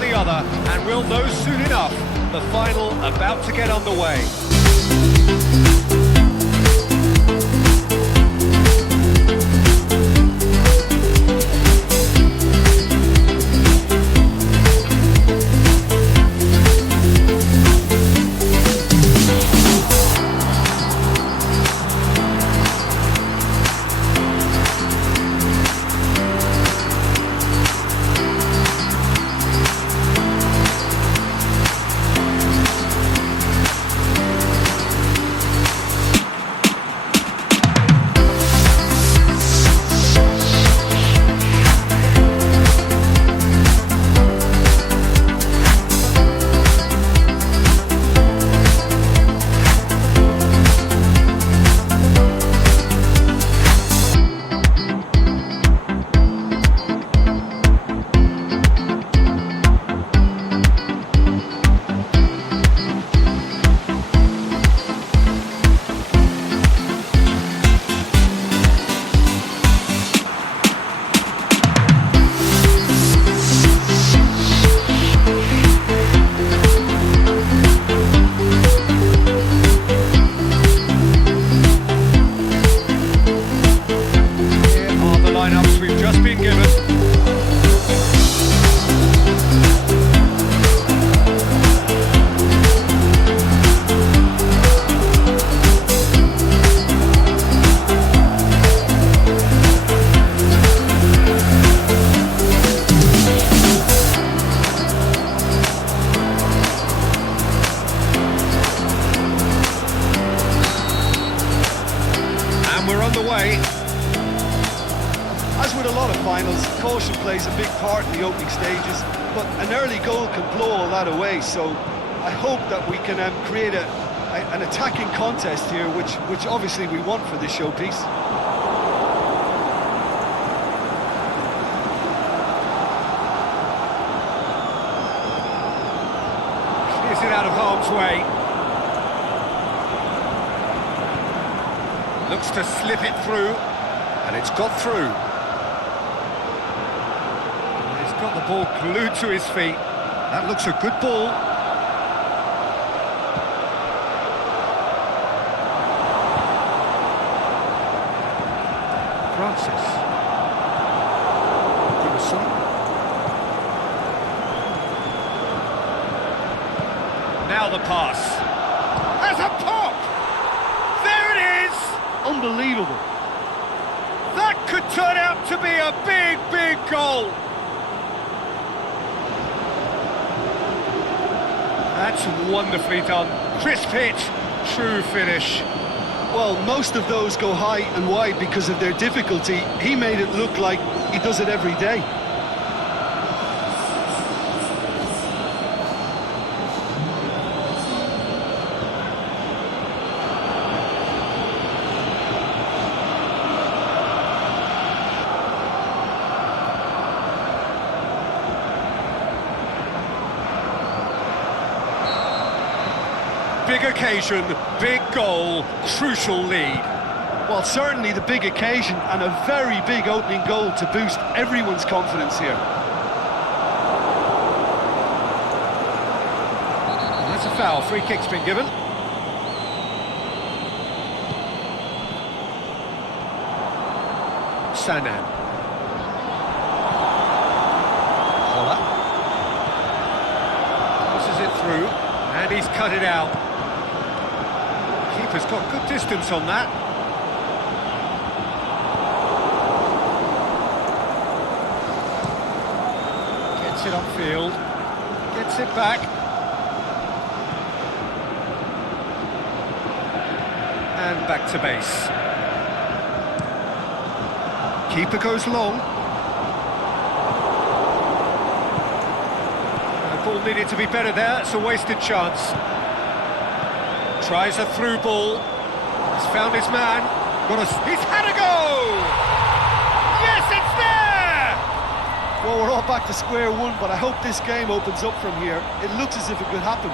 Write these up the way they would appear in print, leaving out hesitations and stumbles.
on the other, and we'll know soon enough. The final about to get underway. As with a lot of finals, caution plays a big part in the opening stages, but an early goal can blow all that away, so I hope that we can create an attacking contest here, which obviously we want for this showpiece. Clears it out of harm's way. Looks to slip it through, and it's got through. He's got the ball glued to his feet. That looks a good ball. Francis. Now the pass. There's a pop! There it is! Unbelievable. That could turn out to be a big, big goal. That's wonderfully done. Crisp hit, true finish. Well, most of those go high and wide because of their difficulty. He made it look like he does it every day. Big occasion, big goal, crucial lead. Well, certainly the big occasion and a very big opening goal to boost everyone's confidence here. That's a foul, free kick's been given. Sanan. Holla. Passes it through, and he's cut it out. Keeper's got good distance on that. Gets it upfield, gets it back. And back to base. Keeper goes long. The ball needed to be better there, it's a wasted chance. Tries a through ball. He's found his man. He's had a go! Yes, it's there! Well, we're all back to square one, but I hope this game opens up from here. It looks as if it could happen.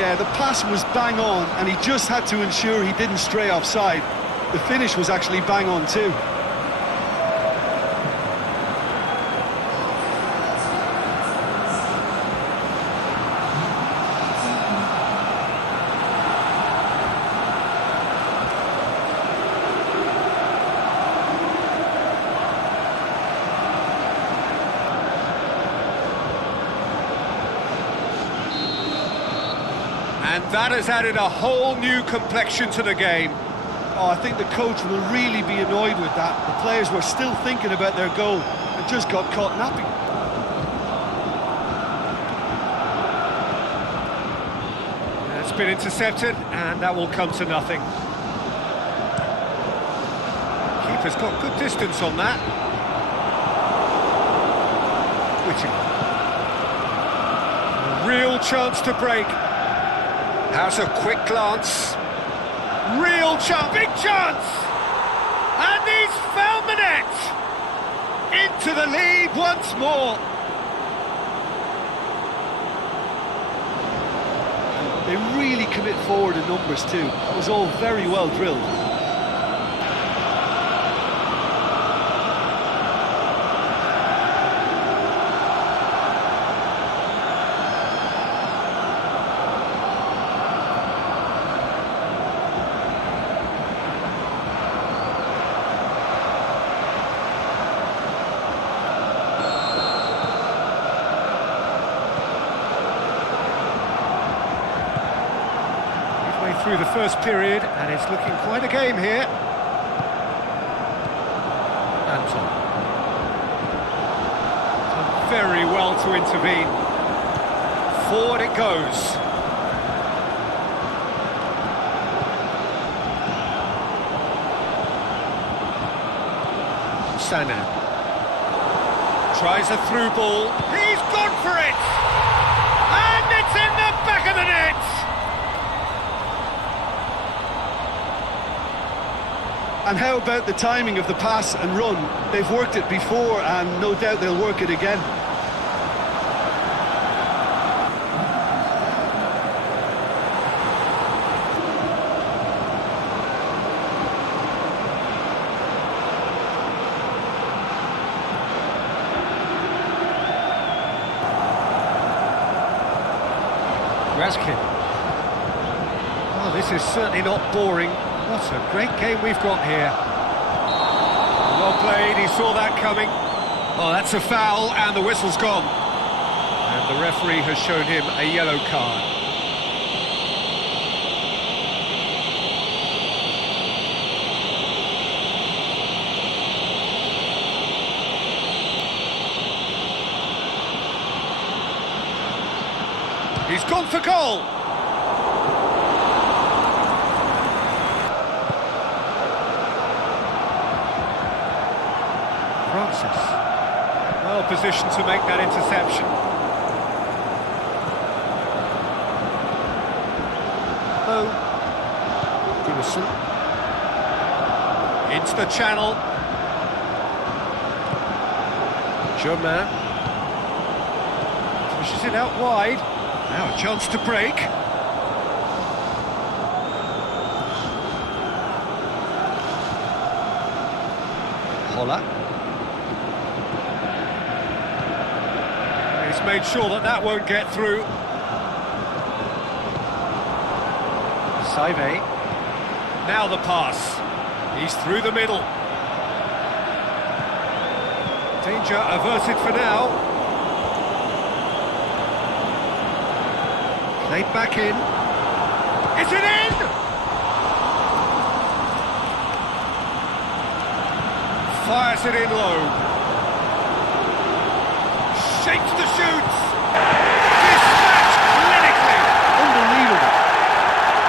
Yeah, the pass was bang on, and he just had to ensure he didn't stray offside. The finish was actually bang on too. And that has added a whole new complexion to the game. Oh, I think the coach will really be annoyed with that. The players were still thinking about their goal and just got caught napping. It's been intercepted, and that will come to nothing. Keeper's got good distance on that. Whittingham. A real chance to break. Has a quick glance. Real chance, big chance! And he's found the net! Into the lead once more. They really commit forward in numbers too. That was all very well drilled. Through the first period, and it's looking quite a game here. Anton. Done very well to intervene. Forward it goes. Sanan. Tries a through ball. He's gone for it! And it's in the back of the net! And how about the timing of the pass and run? They've worked it before and no doubt they'll work it again. Raskin. Oh, this is certainly not boring. What a great game we've got here. Well played, he saw that coming. Oh, that's a foul, and the whistle's gone. And the referee has shown him a yellow card. He's gone for goal. Francis, well positioned to make that interception. Oh, Innocent. Into the channel. Germain. Pushes it out wide. Now a chance to break. Holla. He's made sure that that won't get through. Saive. Now the pass. He's through the middle. Danger averted for now. Played back in. Is it in? Fires it in low. Shapes the shoots. Dispatched clinically. Unbelievable.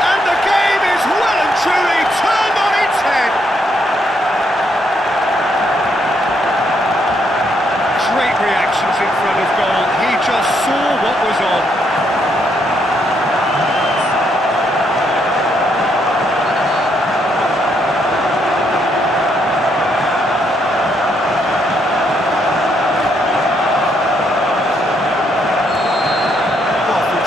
And the game is well and truly turned on its head. Great reactions in front of goal. He just saw what was on.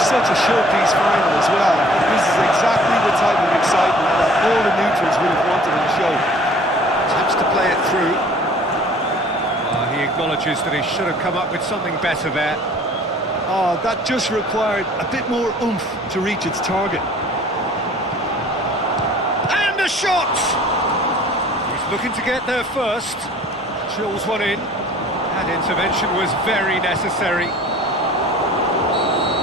Such a showpiece final as well. This is exactly the type of excitement that all the neutrals would have wanted on the show. Attempts to play it through. He acknowledges that he should have come up with something better there. Oh, that just required a bit more oomph to reach its target. And a shot! He's looking to get there first. Drills one in. That intervention was very necessary.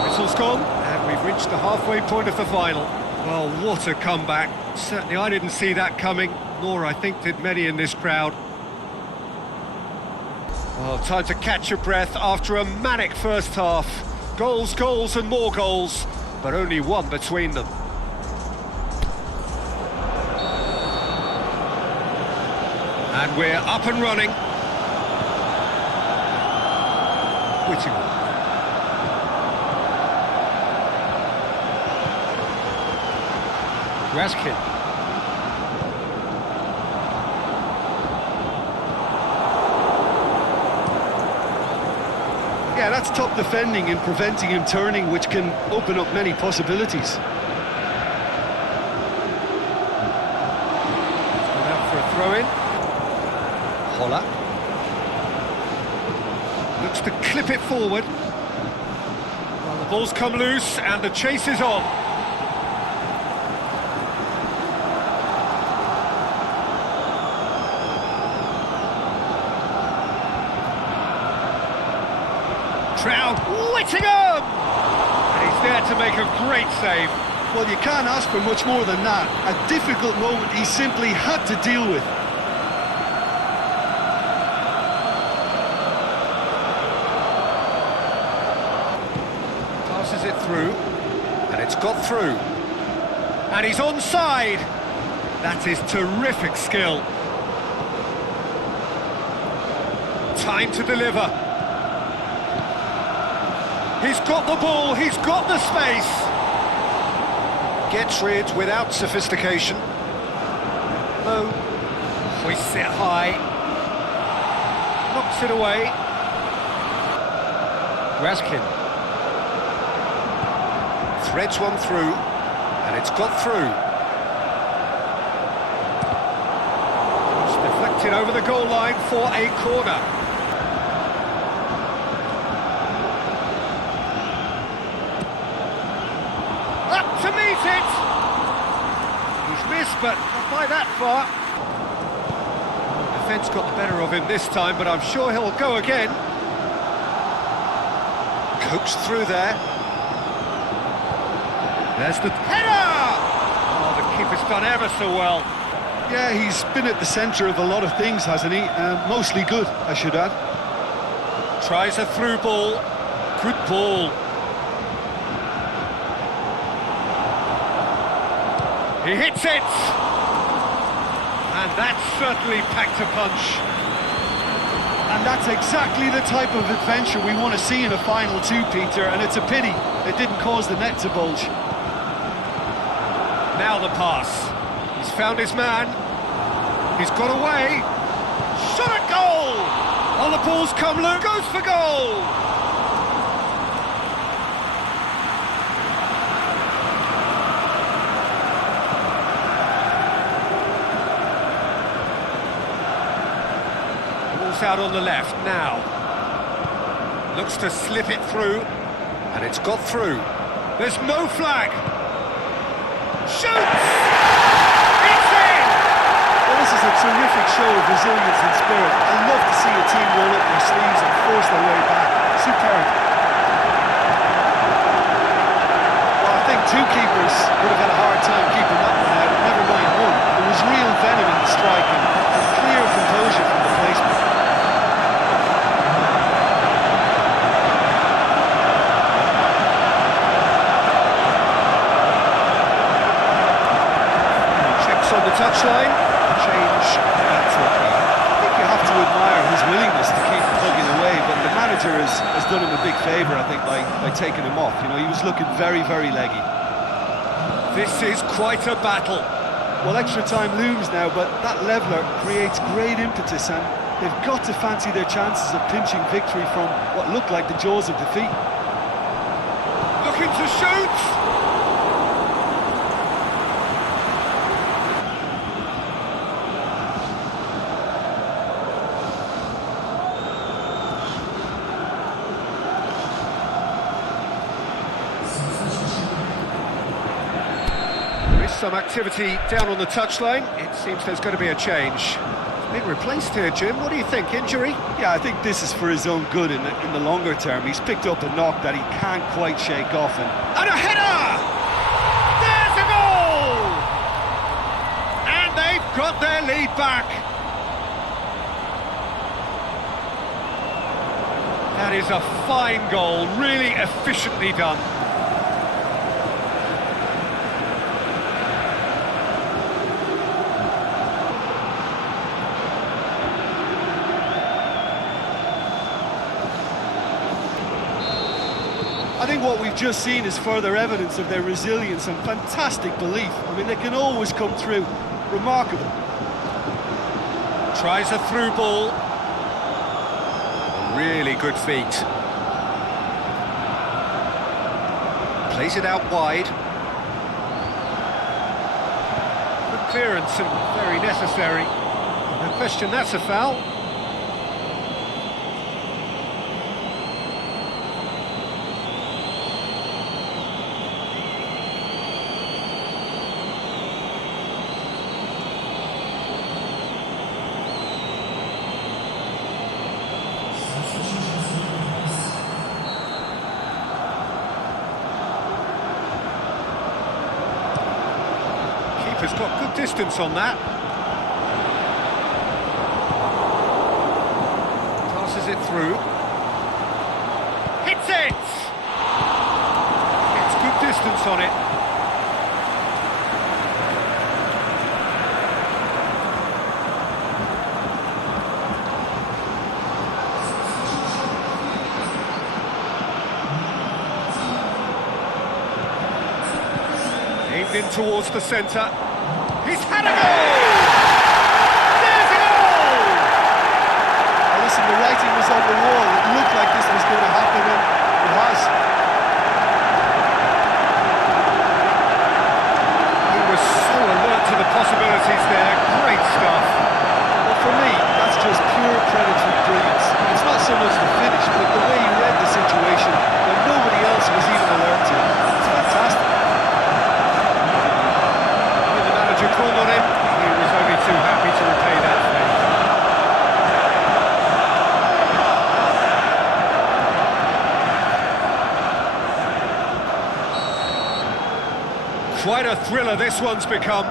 Whistle's gone, and we We've reached the halfway point of the final. Well, what a comeback. Certainly I didn't see that coming, nor I think did many in this crowd. Well, time to catch your breath after a manic first half. Goals, goals and more goals, but only one between them. And we're up and running. Whittingham. Raskin. Yeah, that's top defending and preventing him turning, which can open up many possibilities. Going out for a throw-in. Holler. Looks to clip it forward. Well, the ball's come loose and the chase is on. Trout, Whittingham! And he's there to make a great save. Well, you can't ask for much more than that. A difficult moment he simply had to deal with. Passes it through, and it's got through. And he's onside. That is terrific skill. Time to deliver. He's got the ball, he's got the space. Gets rid without sophistication. Oh, hoists it high. Knocks it away. Raskin. Threads one through, and it's got through. It's deflected over the goal line for a corner. To meet it! He's missed, but not by that far. Defence got the better of him this time, but I'm sure he'll go again. Coaxed through there. There's the header! Oh, the keeper's done ever so well. Yeah, he's been at the centre of a lot of things, hasn't he? Mostly good, I should add. Tries a through ball. Good ball. He hits it! And that certainly packed a punch. And that's exactly the type of adventure we want to see in a final too, Peter, and it's a pity it didn't cause the net to bulge. Now the pass. He's found his man. He's got away. Shot at goal! Oh, the ball's come loose. Goes for goal! Out on the left now. Looks to slip it through, and it's got through. There's no flag. Shoots! It's in! Well, this is a terrific show of resilience and spirit. I love to see a team roll up their sleeves and force their way back. Superb. Well, I think two keepers would have had a hard time keeping that one out, never mind one. There was real venom in the striking and clear composure from the placement. Touchline, change and football. I think you have to admire his willingness to keep plugging away, but the manager has done him a big favour, I think, by taking him off. You know, he was looking very, very leggy. This is quite a battle. Well, extra time looms now, but that leveller creates great impetus, and they've got to fancy their chances of pinching victory from what looked like the jaws of defeat. Looking to shoot! Some activity down on the touchline. It seems there's going to be a change. Been replaced here, Jim. What do you think? Injury? Yeah, I think this is for his own good in the longer term. He's picked up a knock that he can't quite shake off. And a header! There's a goal! And they've got their lead back. That is a fine goal, really efficiently done. I think what we've just seen is further evidence of their resilience and fantastic belief. I mean, they can always come through. Remarkable. Tries a through ball. Really good feet. Plays it out wide. Good clearance and very necessary. No question, that's a foul. Has got good distance on that. Passes it through. Hits it! Gets good distance on it. Aimed in towards the centre. He's had a goal! There's a goal! Well, listen, the writing was on the wall. It looked like this was going to happen, and it has. He was so alert to the possibilities there. Great stuff. Well, for me, that's just pure predatory brilliance. It's not so much the finish, but the way he read the situation when nobody else was even alert to it. It's fantastic. Called on him, he was only too happy to repay that favour. Quite a thriller this one's become.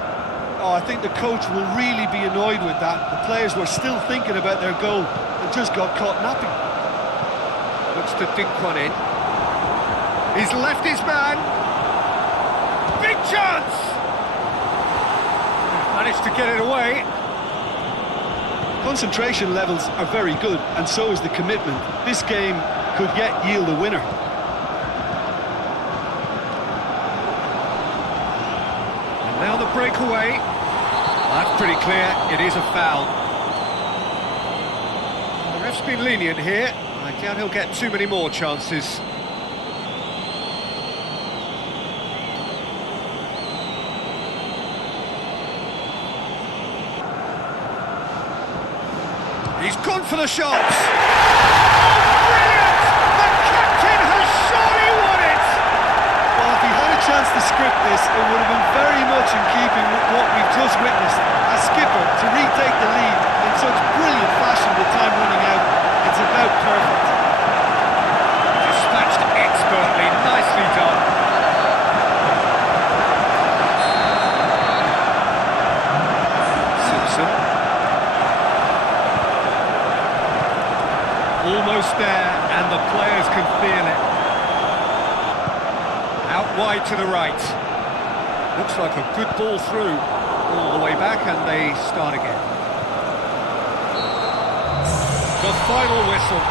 Oh, I think the coach will really be annoyed with that. The players were still thinking about their goal and just got caught napping. Looks to dink one in. He's left his man. Big chance! Managed to get it away. Concentration levels are very good, and so is the commitment. This game could yet yield a winner. And now the breakaway. That's pretty clear, it is a foul. The ref's been lenient here. I doubt he'll get too many more chances. He's gone for the shots! Oh, brilliant! The captain has surely won it! Well, if he had a chance to script this, it would have been very much in keeping with what we've just witnessed. As skipper, to retake the lead in such brilliant fashion with time running out, it's about perfect. Dispatched expertly, nicely done. Simpson. Almost there, and the players can feel it. Out wide to the right. Looks like a good ball through. All the way back, and they start again. The final whistle.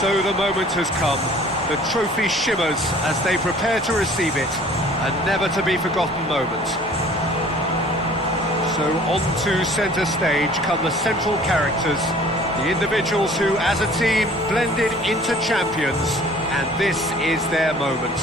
So the moment has come. The trophy shimmers as they prepare to receive it. A never-to-be-forgotten moment. So on to centre stage come the central characters, the individuals who, as a team, blended into champions. And this is their moment.